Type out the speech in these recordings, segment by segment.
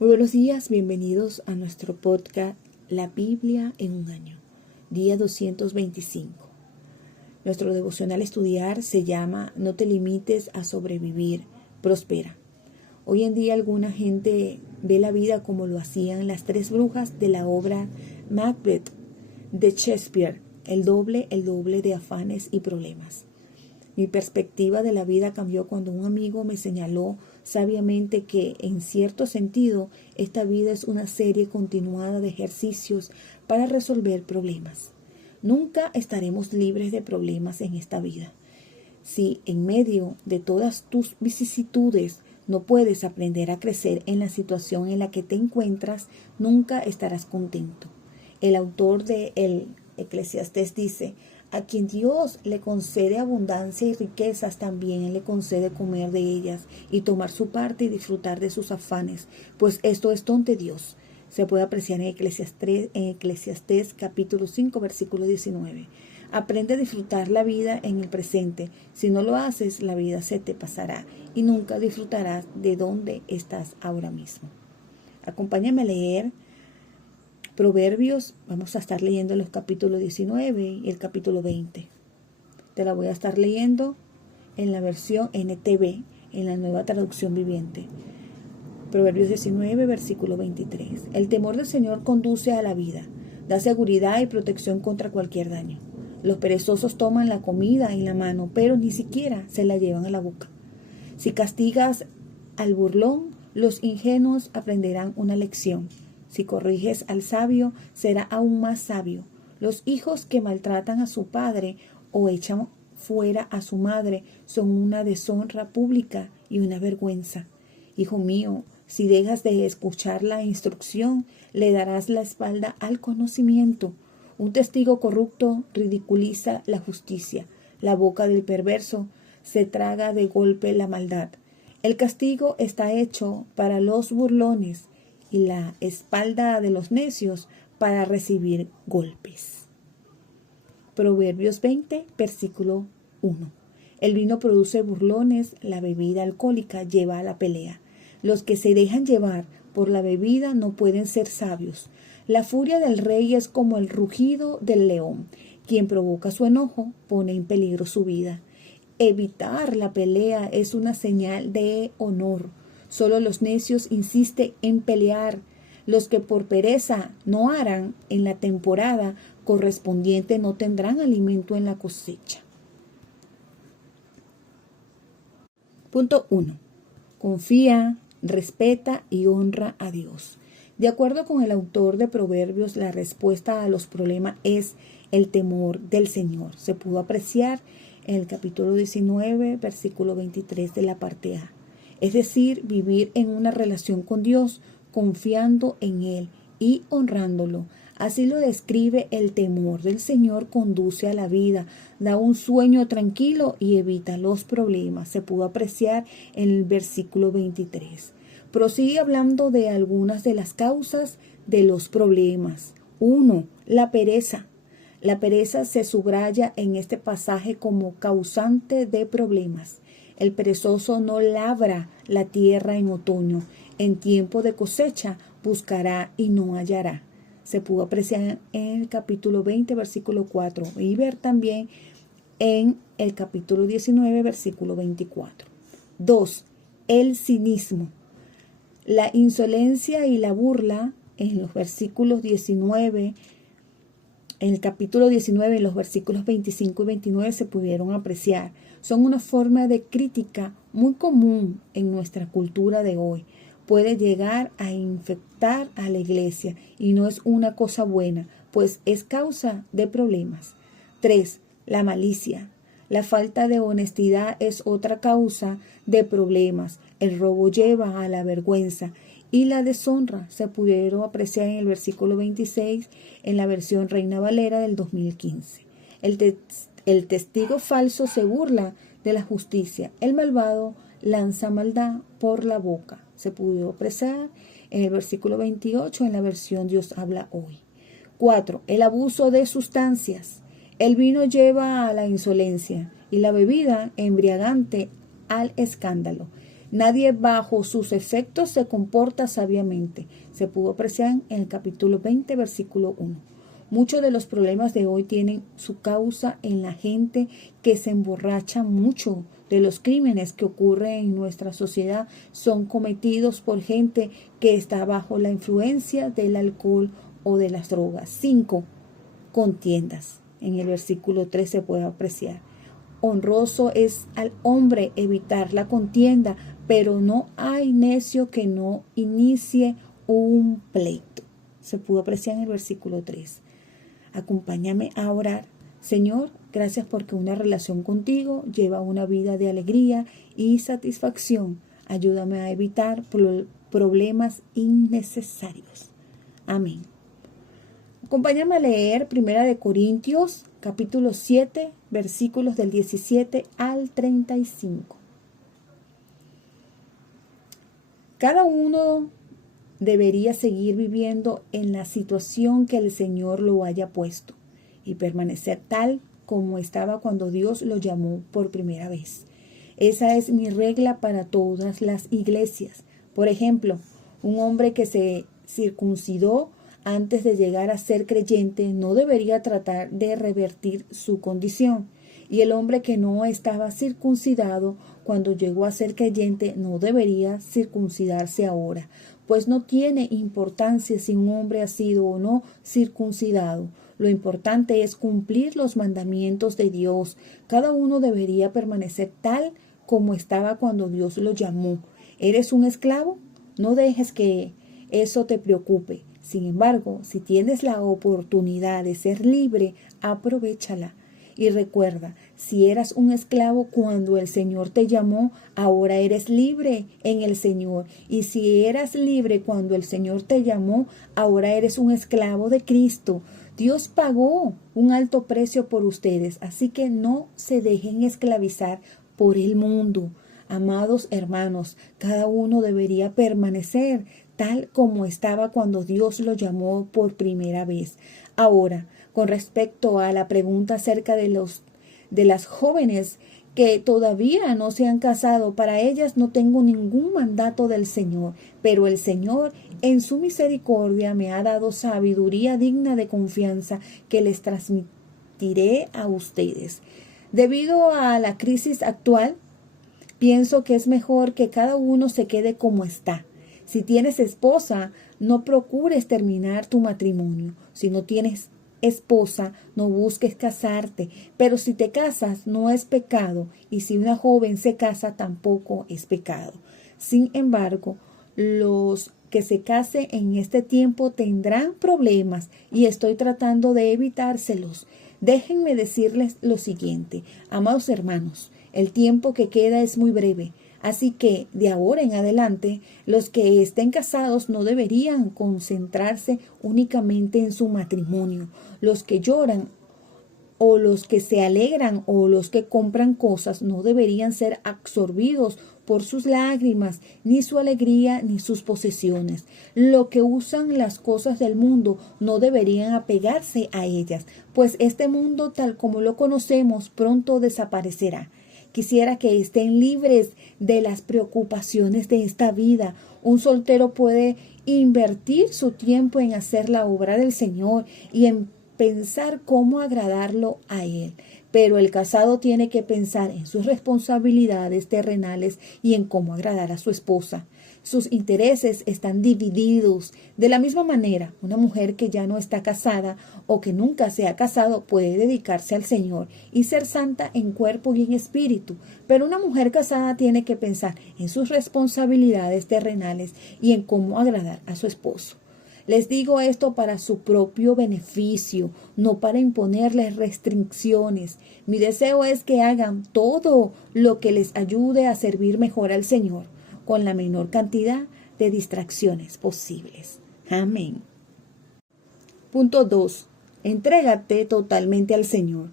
Muy buenos días, bienvenidos a nuestro podcast La Biblia en un año, día 225. Nuestro devocional a estudiar se llama No te limites a sobrevivir, prospera. Hoy en día alguna gente ve la vida como lo hacían las tres brujas de la obra Macbeth de Shakespeare, el doble de afanes y problemas. Mi perspectiva de la vida cambió cuando un amigo me señaló sabiamente que, en cierto sentido, esta vida es una serie continuada de ejercicios para resolver problemas. Nunca estaremos libres de problemas en esta vida. Si en medio de todas tus vicisitudes no puedes aprender a crecer en la situación en la que te encuentras, nunca estarás contento. El autor de el Eclesiastés dice: a quien Dios le concede abundancia y riquezas, también le concede comer de ellas y tomar su parte y disfrutar de sus afanes, pues esto es don de Dios. Se puede apreciar en Eclesiastés capítulo 5, versículo 19. Aprende a disfrutar la vida en el presente. Si no lo haces, la vida se te pasará y nunca disfrutarás de donde estás ahora mismo. Acompáñame a leer Proverbios. Vamos a estar leyendo los capítulos 19 y el capítulo 20. Te la voy a estar leyendo en la versión NTV, en la nueva traducción viviente. Proverbios 19, versículo 23. El temor del Señor conduce a la vida, da seguridad y protección contra cualquier daño. Los perezosos toman la comida en la mano, pero ni siquiera se la llevan a la boca. Si castigas al burlón, los ingenuos aprenderán una lección. Si corriges al sabio, será aún más sabio. Los hijos que maltratan a su padre o echan fuera a su madre son una deshonra pública y una vergüenza. Hijo mío, si dejas de escuchar la instrucción, le darás la espalda al conocimiento. Un testigo corrupto ridiculiza la justicia. La boca del perverso se traga de golpe la maldad. El castigo está hecho para los burlones y la espalda de los necios para recibir golpes. Proverbios 20, versículo 1. El vino produce burlones, la bebida alcohólica lleva a la pelea. Los que se dejan llevar por la bebida no pueden ser sabios. La furia del rey es como el rugido del león. Quien provoca su enojo pone en peligro su vida. Evitar la pelea es una señal de honor. Solo los necios insisten en pelear. Los que por pereza no harán en la temporada correspondiente no tendrán alimento en la cosecha. Punto 1. Confía, respeta y honra a Dios. De acuerdo con el autor de Proverbios, la respuesta a los problemas es el temor del Señor. Se pudo apreciar en el capítulo 19, versículo 23 de la parte A. Es decir, vivir en una relación con Dios, confiando en Él y honrándolo. Así lo describe: el temor del Señor conduce a la vida, da un sueño tranquilo y evita los problemas. Se pudo apreciar en el versículo 23. Prosigue hablando de algunas de las causas de los problemas. 1. La pereza. La pereza se subraya en este pasaje como causante de problemas. El perezoso no labra la tierra en otoño. En tiempo de cosecha buscará y no hallará. Se pudo apreciar en el capítulo 20, versículo 4 y ver también en el capítulo 19, versículo 24. 2. El cinismo. La insolencia y la burla en los versículos 19, en el capítulo 19, en los versículos 25 y 29 se pudieron apreciar. Son una forma de crítica muy común en nuestra cultura de hoy. Puede llegar a infectar a la iglesia y no es una cosa buena, pues es causa de problemas. 3. La malicia. La falta de honestidad es otra causa de problemas. El robo lleva a la vergüenza y la deshonra. Se pudieron apreciar en el versículo 26 en la versión Reina Valera del 2015. El testigo falso se burla de la justicia. El malvado lanza maldad por la boca. Se pudo apreciar en el versículo 28 en la versión Dios habla hoy. 4. El abuso de sustancias. El vino lleva a la insolencia y la bebida embriagante al escándalo. Nadie bajo sus efectos se comporta sabiamente. Se pudo apreciar en el capítulo 20, versículo 1. Muchos de los problemas de hoy tienen su causa en la gente que se emborracha mucho. De los crímenes que ocurren en nuestra sociedad son cometidos por gente que está bajo la influencia del alcohol o de las drogas. 5. Contiendas. En el versículo 3 se puede apreciar. Honroso es al hombre evitar la contienda, pero no hay necio que no inicie un pleito. Se pudo apreciar en el versículo 3. Acompáñame a orar. Señor, gracias porque una relación contigo lleva una vida de alegría y satisfacción. Ayúdame a evitar problemas innecesarios. Amén. Acompáñame a leer 1 Corintios, capítulo 7, versículos del 17 al 35. Cada uno debería seguir viviendo en la situación que el Señor lo haya puesto y permanecer tal como estaba cuando Dios lo llamó por primera vez. Esa es mi regla para todas las iglesias. Por ejemplo, un hombre que se circuncidó antes de llegar a ser creyente no debería tratar de revertir su condición. Y el hombre que no estaba circuncidado cuando llegó a ser creyente no debería circuncidarse ahora, pues no tiene importancia si un hombre ha sido o no circuncidado. Lo importante es cumplir los mandamientos de Dios. Cada uno debería permanecer tal como estaba cuando Dios lo llamó. ¿Eres un esclavo? No dejes que eso te preocupe. Sin embargo, si tienes la oportunidad de ser libre, aprovéchala. Y recuerda, si eras un esclavo cuando el Señor te llamó, ahora eres libre en el Señor. Y si eras libre cuando el Señor te llamó, ahora eres un esclavo de Cristo. Dios pagó un alto precio por ustedes, así que no se dejen esclavizar por el mundo. Amados hermanos, cada uno debería permanecer tal como estaba cuando Dios lo llamó por primera vez. Ahora, con respecto a la pregunta acerca de las jóvenes que todavía no se han casado, para ellas no tengo ningún mandato del Señor, pero el Señor en su misericordia me ha dado sabiduría digna de confianza que les transmitiré a ustedes. Debido a la crisis actual, pienso que es mejor que cada uno se quede como está. Si tienes esposa, no procures terminar tu matrimonio. Si no tienes esposa, no busques casarte. Pero si te casas, no es pecado. Y si una joven se casa, tampoco es pecado. Sin embargo, los que se casen en este tiempo tendrán problemas y estoy tratando de evitárselos. Déjenme decirles lo siguiente, amados hermanos, el tiempo que queda es muy breve. Así que, de ahora en adelante, los que estén casados no deberían concentrarse únicamente en su matrimonio. Los que lloran o los que se alegran o los que compran cosas no deberían ser absorbidos por sus lágrimas, ni su alegría, ni sus posesiones. Lo que usan las cosas del mundo no deberían apegarse a ellas, pues este mundo tal como lo conocemos pronto desaparecerá. Quisiera que estén libres de las preocupaciones de esta vida. Un soltero puede invertir su tiempo en hacer la obra del Señor y en pensar cómo agradarlo a Él. Pero el casado tiene que pensar en sus responsabilidades terrenales y en cómo agradar a su esposa. Sus intereses están divididos. De la misma manera, una mujer que ya no está casada o que nunca se ha casado puede dedicarse al Señor y ser santa en cuerpo y en espíritu. Pero una mujer casada tiene que pensar en sus responsabilidades terrenales y en cómo agradar a su esposo. Les digo esto para su propio beneficio, no para imponerles restricciones. Mi deseo es que hagan todo lo que les ayude a servir mejor al Señor, con la menor cantidad de distracciones posibles. Amén. Punto 2. Entrégate totalmente al Señor.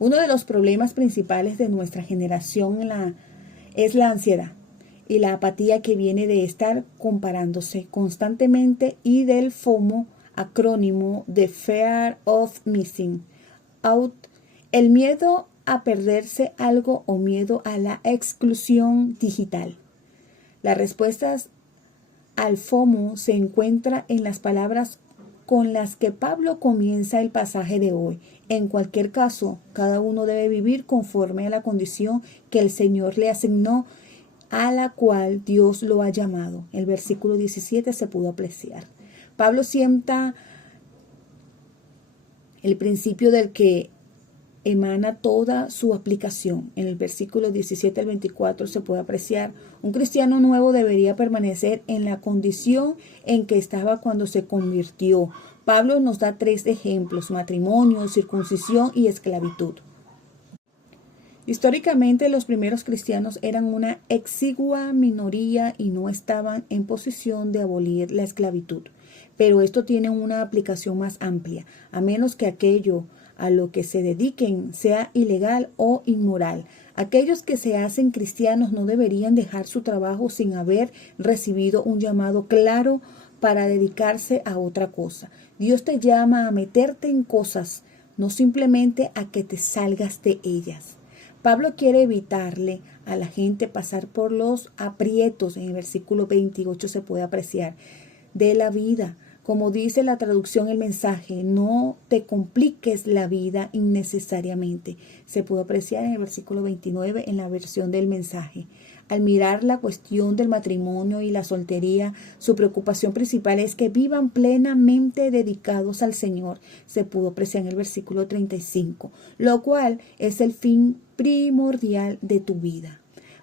Uno de los problemas principales de nuestra generación es la ansiedad y la apatía que viene de estar comparándose constantemente y del FOMO, acrónimo de Fear of Missing Out, el miedo a perderse algo o miedo a la exclusión digital. Las respuestas al FOMO se encuentra en las palabras con las que Pablo comienza el pasaje de hoy. En cualquier caso, cada uno debe vivir conforme a la condición que el Señor le asignó, a la cual Dios lo ha llamado. El versículo 17 se pudo apreciar. Pablo sienta el principio del que emana toda su aplicación. En el versículo 17 al 24 se puede apreciar: un cristiano nuevo debería permanecer en la condición en que estaba cuando se convirtió. Pablo nos da 3 ejemplos: matrimonio, circuncisión y esclavitud. Históricamente, los primeros cristianos eran una exigua minoría y no estaban en posición de abolir la esclavitud. Pero esto tiene una aplicación más amplia, a menos que aquello a lo que se dediquen sea ilegal o inmoral. Aquellos que se hacen cristianos no deberían dejar su trabajo sin haber recibido un llamado claro para dedicarse a otra cosa. Dios te llama a meterte en cosas, no simplemente a que te salgas de ellas. Pablo quiere evitarle a la gente pasar por los aprietos, en el versículo 28 se puede apreciar, de la vida. Como dice la traducción El Mensaje, no te compliques la vida innecesariamente. Se puede apreciar en el versículo 29 en la versión del Mensaje. Al mirar la cuestión del matrimonio y la soltería, su preocupación principal es que vivan plenamente dedicados al Señor. Se pudo apreciar en el versículo 35, lo cual es el fin primordial de tu vida.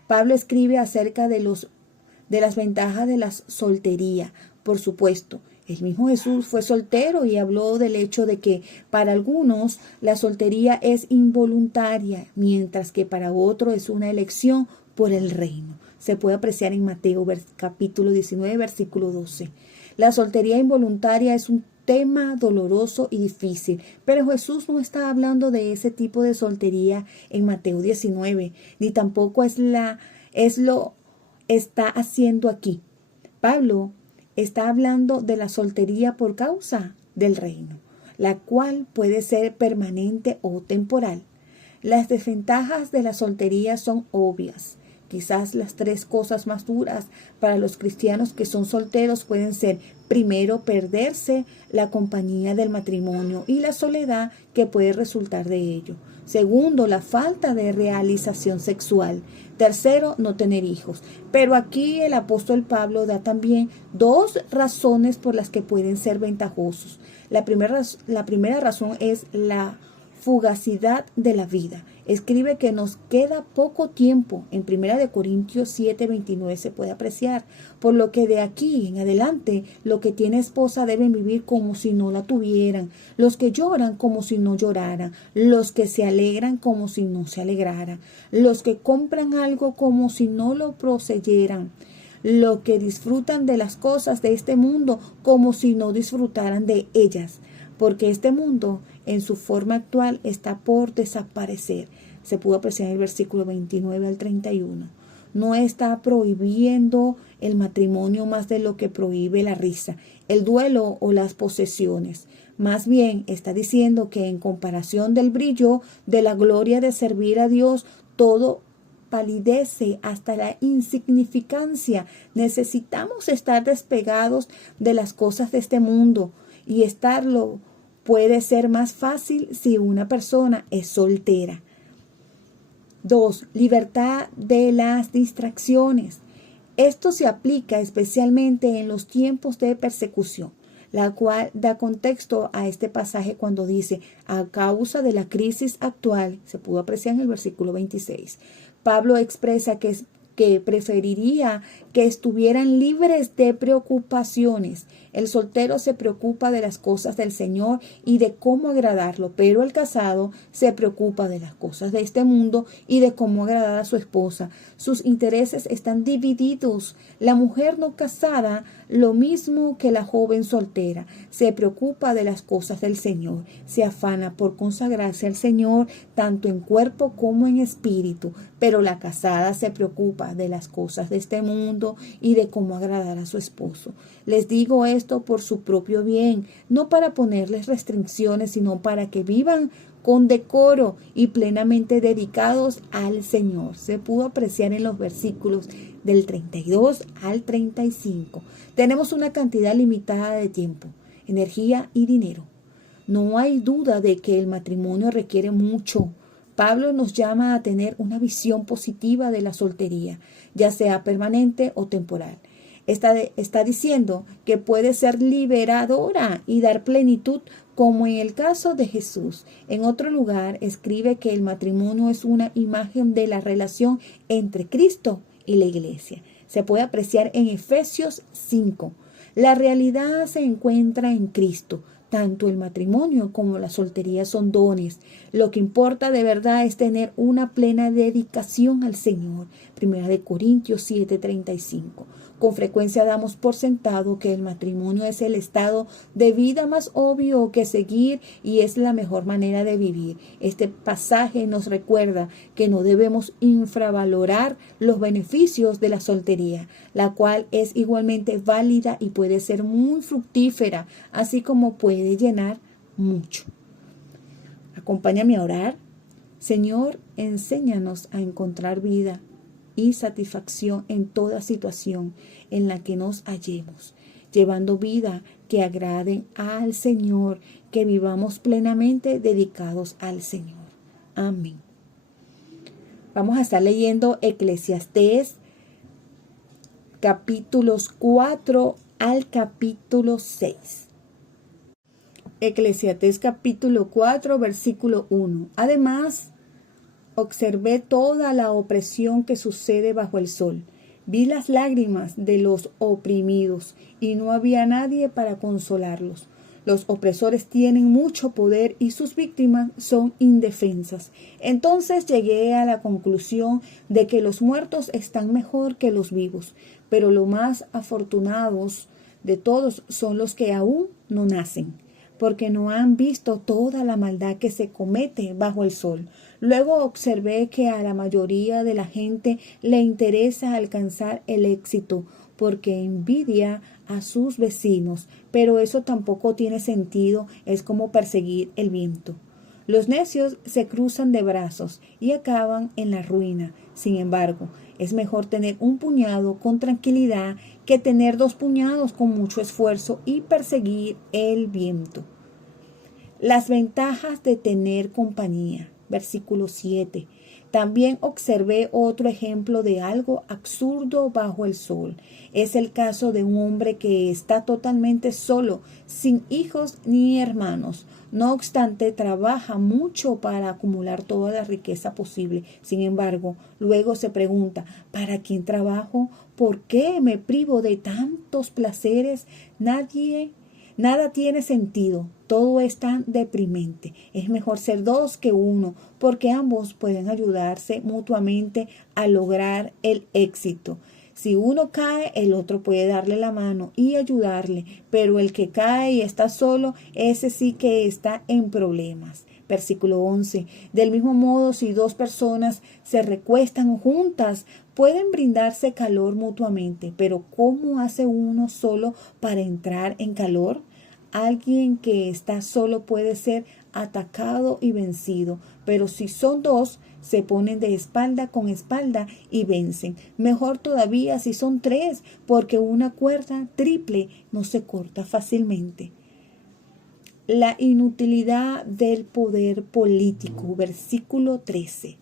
Pablo escribe acerca de las ventajas de la soltería. Por supuesto, el mismo Jesús fue soltero y habló del hecho de que para algunos la soltería es involuntaria, mientras que para otros es una elección por el reino. Se puede apreciar en Mateo capítulo 19, versículo 12. La soltería involuntaria es un tema doloroso y difícil, pero Jesús no está hablando de ese tipo de soltería en Mateo 19, ni tampoco lo está haciendo aquí. Pablo está hablando de la soltería por causa del reino, la cual puede ser permanente o temporal. Las desventajas de la soltería son obvias. Quizás las 3 cosas más duras para los cristianos que son solteros pueden ser: primero, perderse la compañía del matrimonio y la soledad que puede resultar de ello. Segundo, la falta de realización sexual. Tercero, no tener hijos. Pero aquí el apóstol Pablo da también 2 razones por las que pueden ser ventajosos. La primera razón es la fugacidad de la vida. Escribe que nos queda poco tiempo. En 1 Corintios 7:29 se puede apreciar. Por lo que de aquí en adelante, los que tienen esposa deben vivir como si no la tuvieran. Los que lloran como si no lloraran. Los que se alegran como si no se alegraran. Los que compran algo como si no lo poseyeran. Los que disfrutan de las cosas de este mundo como si no disfrutaran de ellas. Porque este mundo en su forma actual está por desaparecer. Se pudo apreciar en el versículo 29 al 31. No está prohibiendo el matrimonio más de lo que prohíbe la risa, el duelo o las posesiones. Más bien está diciendo que en comparación del brillo de la gloria de servir a Dios, todo palidece hasta la insignificancia. Necesitamos estar despegados de las cosas de este mundo, y estarlo puede ser más fácil si una persona es soltera. 2. Libertad de las distracciones. Esto se aplica especialmente en los tiempos de persecución, la cual da contexto a este pasaje cuando dice: a causa de la crisis actual. Se pudo apreciar en el versículo 26. Pablo expresa que preferiría que estuvieran libres de preocupaciones. El soltero se preocupa de las cosas del Señor y de cómo agradarlo, pero el casado se preocupa de las cosas de este mundo y de cómo agradar a su esposa. Sus intereses están divididos. La mujer no casada, lo mismo que la joven soltera, se preocupa de las cosas del Señor, se afana por consagrarse al Señor tanto en cuerpo como en espíritu, pero la casada se preocupa de las cosas de este mundo y de cómo agradar a su esposo. Les digo esto por su propio bien, no para ponerles restricciones, sino para que vivan con decoro y plenamente dedicados al Señor. Se pudo apreciar en los versículos del 32 al 35. Tenemos una cantidad limitada de tiempo, energía y dinero. No hay duda de que el matrimonio requiere mucho. Pablo nos llama a tener una visión positiva de la soltería, ya sea permanente o temporal. Está diciendo que puede ser liberadora y dar plenitud, como en el caso de Jesús. En otro lugar escribe que el matrimonio es una imagen de la relación entre Cristo y la iglesia. Se puede apreciar en Efesios 5. La realidad se encuentra en Cristo. Tanto el matrimonio como la soltería son dones. Lo que importa de verdad es tener una plena dedicación al Señor. 1 Corintios 7:35. Con frecuencia damos por sentado que el matrimonio es el estado de vida más obvio que seguir y es la mejor manera de vivir. Este pasaje nos recuerda que no debemos infravalorar los beneficios de la soltería, la cual es igualmente válida y puede ser muy fructífera, así como puede llenar mucho. Acompáñame a orar. Señor, enséñanos a encontrar vida y satisfacción en toda situación en la que nos hallemos, llevando vida que agraden al Señor, que vivamos plenamente dedicados al Señor. Amén. Vamos a estar leyendo Eclesiastés capítulos 4 al capítulo 6. Eclesiastés capítulo 4, versículo 1. Además, observé toda la opresión que sucede bajo el sol. Vi las lágrimas de los oprimidos y no había nadie para consolarlos. Los opresores tienen mucho poder y sus víctimas son indefensas. Entonces llegué a la conclusión de que los muertos están mejor que los vivos, pero los más afortunados de todos son los que aún no nacen, porque no han visto toda la maldad que se comete bajo el sol. Luego observé que a la mayoría de la gente le interesa alcanzar el éxito porque envidia a sus vecinos, pero eso tampoco tiene sentido, es como perseguir el viento. Los necios se cruzan de brazos y acaban en la ruina. Sin embargo, es mejor tener un puñado con tranquilidad que tener 2 puñados con mucho esfuerzo y perseguir el viento. Las ventajas de tener compañía. Versículo 7. También observé otro ejemplo de algo absurdo bajo el sol. Es el caso de un hombre que está totalmente solo, sin hijos ni hermanos. No obstante, trabaja mucho para acumular toda la riqueza posible. Sin embargo, luego se pregunta, ¿para quién trabajo? ¿Por qué me privo de tantos placeres? Nada tiene sentido, todo es tan deprimente. Es mejor ser 2 que 1, porque ambos pueden ayudarse mutuamente a lograr el éxito. Si uno cae, el otro puede darle la mano y ayudarle, pero el que cae y está solo, ese sí que está en problemas. Versículo 11. Del mismo modo, si 2 personas se recuestan juntas, pueden brindarse calor mutuamente, pero ¿cómo hace uno solo para entrar en calor? Alguien que está solo puede ser atacado y vencido, pero si son 2, se ponen de espalda con espalda y vencen. Mejor todavía si son 3, porque una cuerda triple no se corta fácilmente. La inutilidad del poder político. Versículo 13.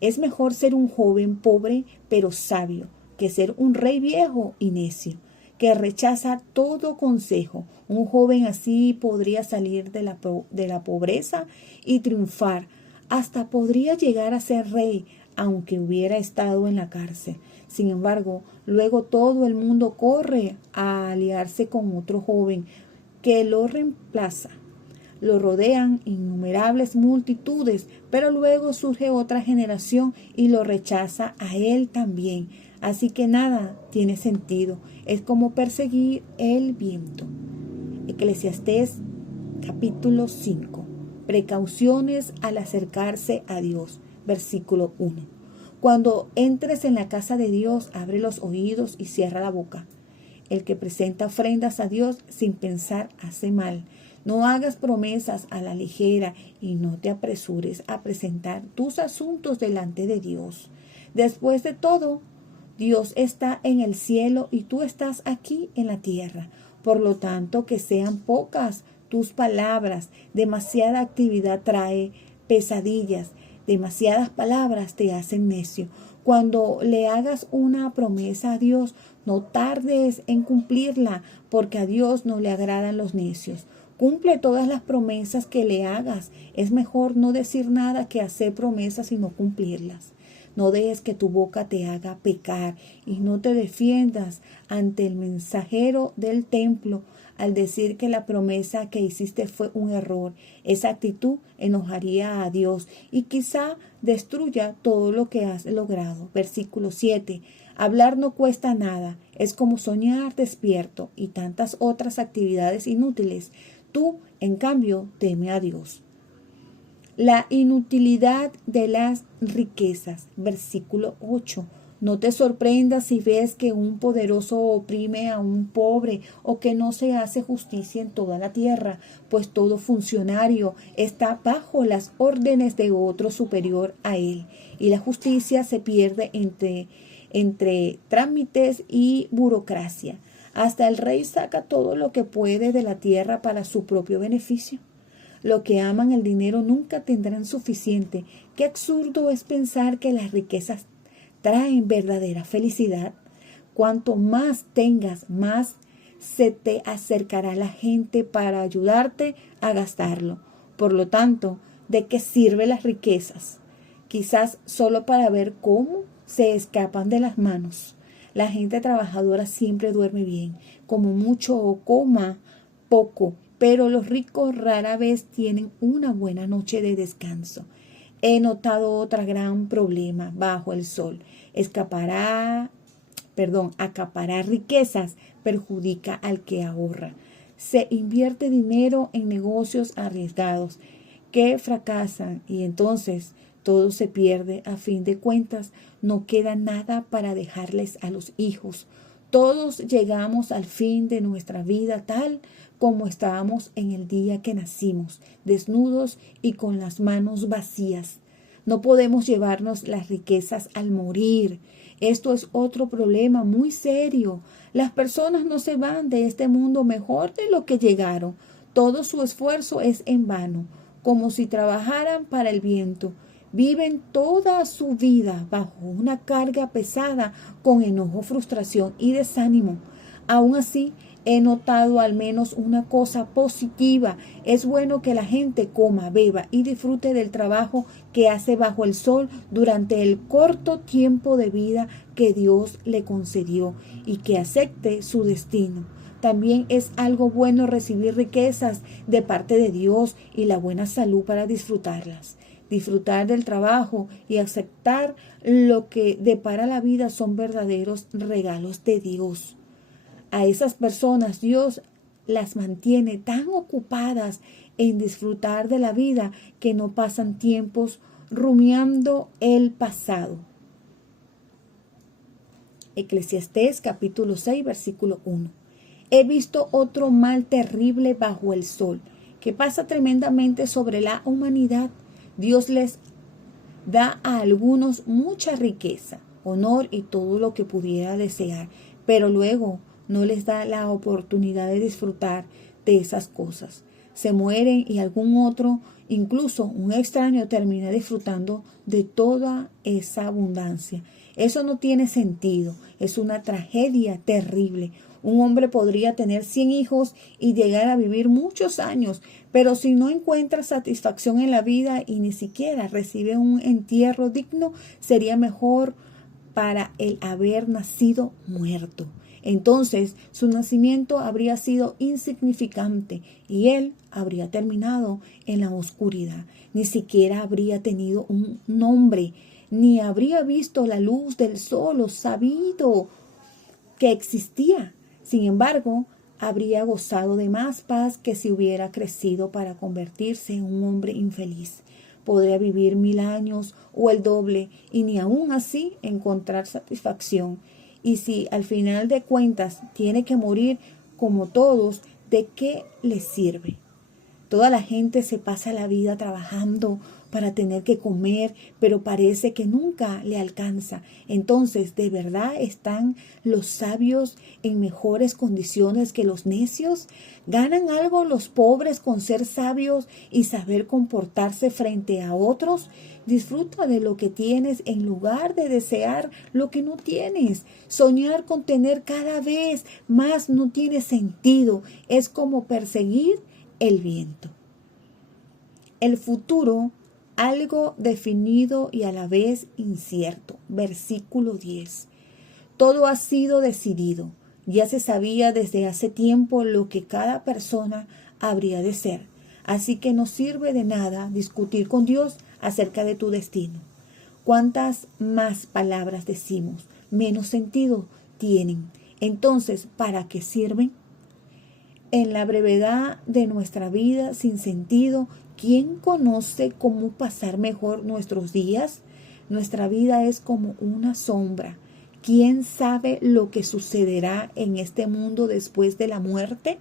Es mejor ser un joven pobre pero sabio que ser un rey viejo y necio, que rechaza todo consejo. Un joven así podría salir de la pobreza y triunfar. Hasta podría llegar a ser rey, aunque hubiera estado en la cárcel. Sin embargo, luego todo el mundo corre a aliarse con otro joven que lo reemplaza. Lo rodean innumerables multitudes, pero luego surge otra generación y lo rechaza a él también. Así que nada tiene sentido. Es como perseguir el viento. Eclesiastés capítulo 5. Precauciones al acercarse a Dios. Versículo 1. Cuando entres en la casa de Dios, abre los oídos y cierra la boca. El que presenta ofrendas a Dios sin pensar hace mal. No hagas promesas a la ligera y no te apresures a presentar tus asuntos delante de Dios. Después de todo, Dios está en el cielo y tú estás aquí en la tierra. Por lo tanto, que sean pocas tus palabras. Demasiada actividad trae pesadillas. Demasiadas palabras te hacen necio. Cuando le hagas una promesa a Dios, no tardes en cumplirla, porque a Dios no le agradan los necios. Cumple todas las promesas que le hagas. Es mejor no decir nada que hacer promesas y no cumplirlas. No dejes que tu boca te haga pecar y no te defiendas ante el mensajero del templo al decir que la promesa que hiciste fue un error. Esa actitud enojaría a Dios y quizá destruya todo lo que has logrado. Versículo 7. Hablar no cuesta nada, es como soñar despierto y tantas otras actividades inútiles. Tú, en cambio, teme a Dios. La inutilidad de las riquezas. Versículo 8. No te sorprendas si ves que un poderoso oprime a un pobre o que no se hace justicia en toda la tierra, pues todo funcionario está bajo las órdenes de otro superior a él, y la justicia se pierde entre trámites y burocracia. Hasta el rey saca todo lo que puede de la tierra para su propio beneficio. Los que aman el dinero nunca tendrán suficiente. Qué absurdo es pensar que las riquezas traen verdadera felicidad. Cuanto más tengas, más se te acercará la gente para ayudarte a gastarlo. Por lo tanto, ¿de qué sirven las riquezas? Quizás solo para ver cómo se escapan de las manos. La gente trabajadora siempre duerme bien, como mucho o coma poco, pero los ricos rara vez tienen una buena noche de descanso. He notado otro gran problema bajo el sol. Acaparar riquezas perjudica al que ahorra. Se invierte dinero en negocios arriesgados que fracasan y entonces todo se pierde. A fin de cuentas, no queda nada para dejarles a los hijos. Todos llegamos al fin de nuestra vida tal como estábamos en el día que nacimos, desnudos y con las manos vacías. No podemos llevarnos las riquezas al morir. Esto es otro problema muy serio. Las personas no se van de este mundo mejor de lo que llegaron. Todo su esfuerzo es en vano, como si trabajaran para el viento. Viven toda su vida bajo una carga pesada, con enojo, frustración y desánimo. Aún así, he notado al menos una cosa positiva. Es bueno que la gente coma, beba y disfrute del trabajo que hace bajo el sol durante el corto tiempo de vida que Dios le concedió y que acepte su destino. También es algo bueno recibir riquezas de parte de Dios y la buena salud para disfrutarlas. Disfrutar del trabajo y aceptar lo que depara la vida son verdaderos regalos de Dios. A esas personas Dios las mantiene tan ocupadas en disfrutar de la vida que no pasan tiempos rumiando el pasado. Eclesiastés capítulo 6 versículo 1. He visto otro mal terrible bajo el sol, que pasa tremendamente sobre la humanidad. Dios les da a algunos mucha riqueza, honor y todo lo que pudiera desear, pero luego no les da la oportunidad de disfrutar de esas cosas. Se mueren y algún otro, incluso un extraño, termina disfrutando de toda esa abundancia. Eso no tiene sentido, es una tragedia terrible. Un hombre podría tener 100 hijos y llegar a vivir muchos años, pero si no encuentra satisfacción en la vida y ni siquiera recibe un entierro digno, sería mejor para él haber nacido muerto. Entonces su nacimiento habría sido insignificante y él habría terminado en la oscuridad. Ni siquiera habría tenido un nombre, ni habría visto la luz del sol o sabido que existía. Sin embargo, habría gozado de más paz que si hubiera crecido para convertirse en un hombre infeliz. Podría vivir 1000 años o el doble y ni aún así encontrar satisfacción. Y si al final de cuentas tiene que morir como todos, ¿de qué le sirve? Toda la gente se pasa la vida trabajando para tener que comer, pero parece que nunca le alcanza. Entonces, ¿de verdad están los sabios en mejores condiciones que los necios? ¿Ganan algo los pobres con ser sabios y saber comportarse frente a otros? Disfruta de lo que tienes en lugar de desear lo que no tienes. Soñar con tener cada vez más no tiene sentido. Es como perseguir el viento. El futuro, algo definido y a la vez incierto. Versículo 10. Todo ha sido decidido. Ya se sabía desde hace tiempo lo que cada persona habría de ser. Así que no sirve de nada discutir con Dios acerca de tu destino. Cuantas más palabras decimos, menos sentido tienen. Entonces, ¿para qué sirven? En la brevedad de nuestra vida sin sentido, ¿quién conoce cómo pasar mejor nuestros días? Nuestra vida es como una sombra. ¿Quién sabe lo que sucederá en este mundo después de la muerte?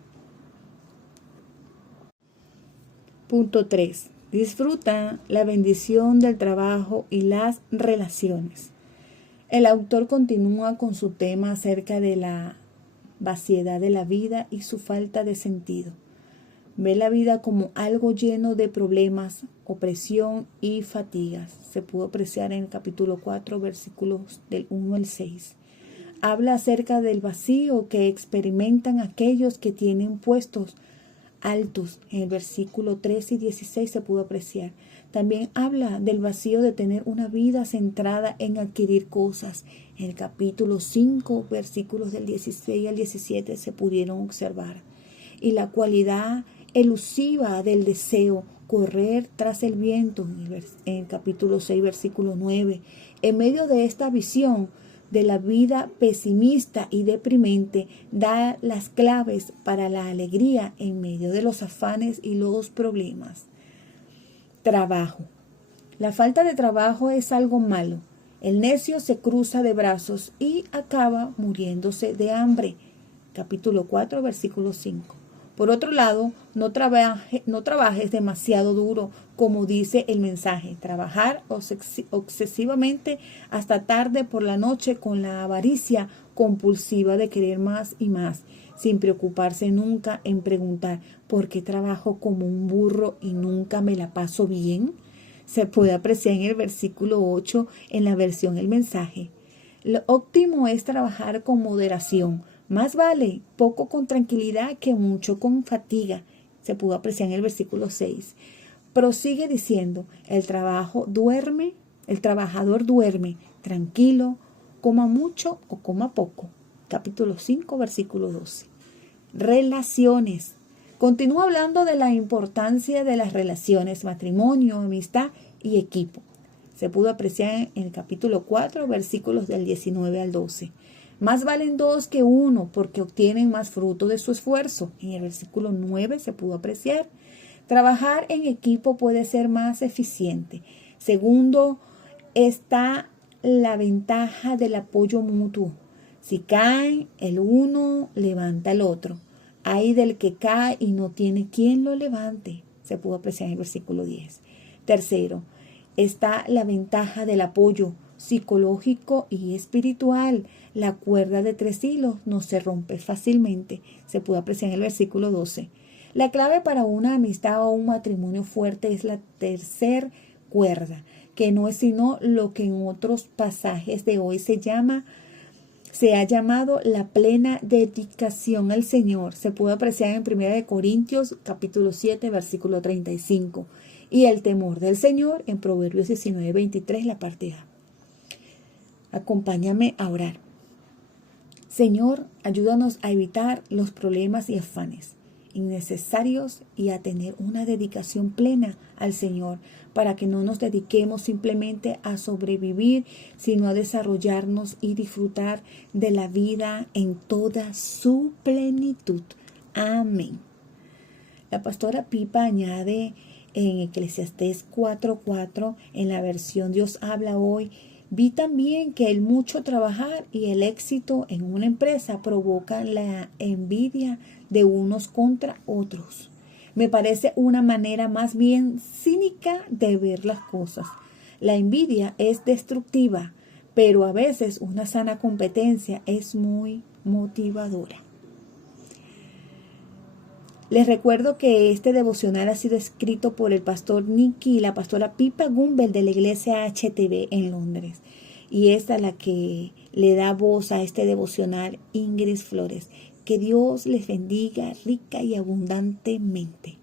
Punto 3. Disfruta la bendición del trabajo y las relaciones. El autor continúa con su tema acerca de la vaciedad de la vida y su falta de sentido. Ve la vida como algo lleno de problemas, opresión y fatigas. Se pudo apreciar en el capítulo 4, versículos del 1 al 6. Habla acerca del vacío que experimentan aquellos que tienen puestos altos. En el versículo 13 y 16 se pudo apreciar. También habla del vacío de tener una vida centrada en adquirir cosas. En el capítulo 5, versículos del 16 al 17 se pudieron observar. Y la cualidad elusiva del deseo, correr tras el viento. En el capítulo 6, versículo 9. En medio de esta visión de la vida pesimista y deprimente, da las claves para la alegría en medio de los afanes y los problemas. Trabajo. La falta de trabajo es algo malo. El necio se cruza de brazos y acaba muriéndose de hambre. Capítulo 4, versículo 5. Por otro lado, no trabajes demasiado duro, como dice el mensaje. Trabajar obsesivamente hasta tarde por la noche con la avaricia compulsiva de querer más y más, sin preocuparse nunca en preguntar ¿por qué trabajo como un burro y nunca me la paso bien? Se puede apreciar en el versículo 8 en la versión El Mensaje. Lo óptimo es trabajar con moderación. Más vale poco con tranquilidad que mucho con fatiga. Se pudo apreciar en el versículo 6. Prosigue diciendo, el trabajador duerme tranquilo, coma mucho o coma poco. Capítulo 5, versículo 12. Relaciones. Continúa hablando de la importancia de las relaciones, matrimonio, amistad y equipo. Se pudo apreciar en el capítulo 4, versículos del 19 al 12. Más valen dos que uno, porque obtienen más fruto de su esfuerzo. En el versículo 9 se pudo apreciar. Trabajar en equipo puede ser más eficiente. Segundo, está la ventaja del apoyo mutuo. Si cae el uno, levanta el otro. Hay del que cae y no tiene quien lo levante. Se pudo apreciar en el versículo 10. Tercero, está la ventaja del apoyo psicológico y espiritual. La cuerda de 3 hilos no se rompe fácilmente. Se pudo apreciar en el versículo 12. La clave para una amistad o un matrimonio fuerte es la tercer cuerda, que no es sino lo que en otros pasajes de hoy se ha llamado la plena dedicación al Señor. Se puede apreciar en 1 Corintios capítulo 7, versículo 35. Y el temor del Señor en Proverbios 19, 23, la parte A. Acompáñame a orar. Señor, ayúdanos a evitar los problemas y afanes innecesarios y a tener una dedicación plena al Señor, para que no nos dediquemos simplemente a sobrevivir, sino a desarrollarnos y disfrutar de la vida en toda su plenitud. Amén. La pastora Pipa añade en Eclesiastés 4:4, en la versión Dios habla hoy: vi también que el mucho trabajar y el éxito en una empresa provocan la envidia de unos contra otros. Me parece una manera más bien cínica de ver las cosas. La envidia es destructiva, pero a veces una sana competencia es muy motivadora. Les recuerdo que este devocional ha sido escrito por el pastor Nicky y la pastora Pipa Gumbel de la iglesia HTV en Londres. Y es a la que le da voz a este devocional Ingrid Flores. Que Dios les bendiga rica y abundantemente.